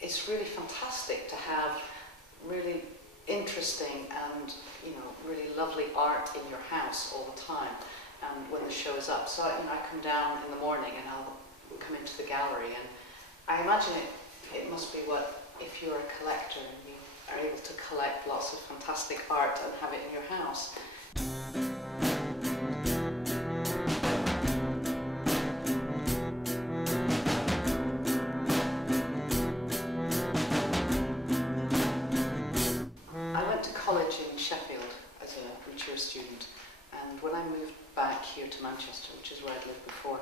it's really fantastic to have really interesting and, you know, really lovely art in your house all the time, and when the show is up. So, you know, I come down in the morning and I'll come into the gallery, and I imagine it must be what, if you're a collector and you are able to collect lots of fantastic art and have it in your house. I went to college in Sheffield as a mature student, and when I moved back here to Manchester, which is where I'd lived before,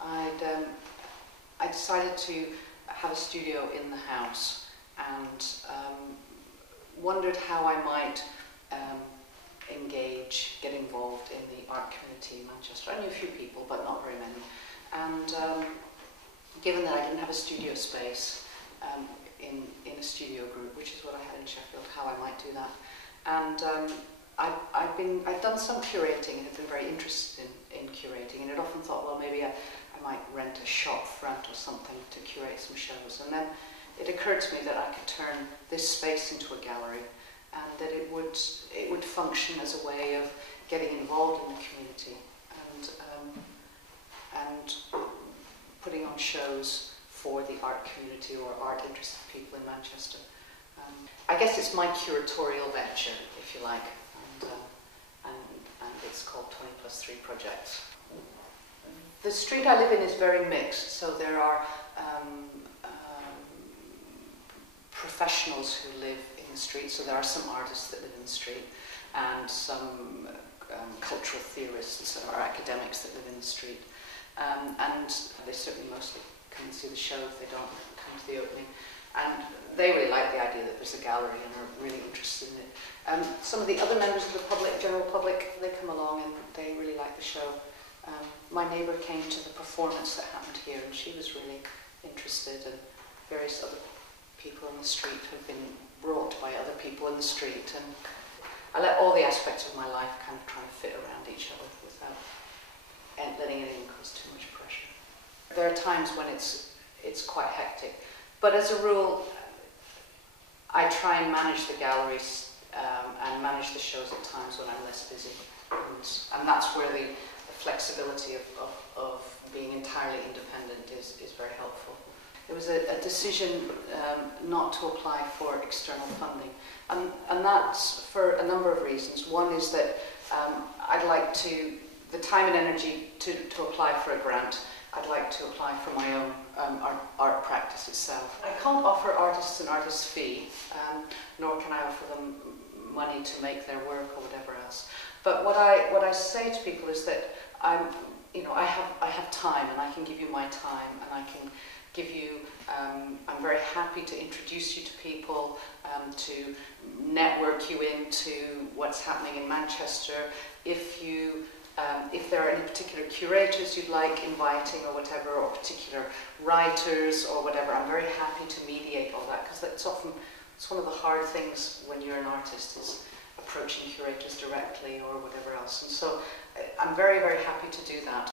I decided to have a studio in the house, and wondered how I might get involved in the art community in Manchester. I knew a few people, but not very many. And given that I didn't have a studio space in a studio group, which is what I had in Sheffield, how I might do that. And I've done some curating and have been very interested in curating, and I'd often thought, well, maybe I might rent a shop front or something to curate some shows. And then it occurred to me that I could turn this space into a gallery, and that it would function as a way of getting involved in the community and putting on shows for the art community or art interested people in Manchester. I guess it's my curatorial venture, if you like, and it's called 20+3 Projects. The street I live in is very mixed, so there are professionals who live in the street, so there are some artists that live in the street, and some cultural theorists or academics that live in the street, and they certainly mostly come and see the show if they don't come to the opening, and they really like the idea that there's a gallery and are really interested in it. Some of the other members of the public, general public, they come along and they really like the show. My neighbour came to the performance that happened here, and she was really interested, and various other people in the street have been brought by other people in the street, and I let all the aspects of my life kind of try and fit around each other without letting anything cause too much pressure. There are times when it's quite hectic, but as a rule I try and manage the galleries and manage the shows at times when I'm less busy, and that's where the flexibility of being entirely independent is very helpful. There was a decision not to apply for external funding, and that's for a number of reasons. One is that I'd like the time and energy to apply for a grant, I'd like to apply for my own art practice itself. I can't offer artists an artist's fee, nor can I offer them money to make their work or whatever else. But what I say to people is that I have time, and I can give you my time, and I can give you. I'm very happy to introduce you to people, to network you into what's happening in Manchester. If there are any particular curators you'd like inviting or whatever, or particular writers or whatever, I'm very happy to mediate all that, because it's one of the hard things when you're an artist, is approaching curators directly or whatever else. And so I'm very, very happy to do that.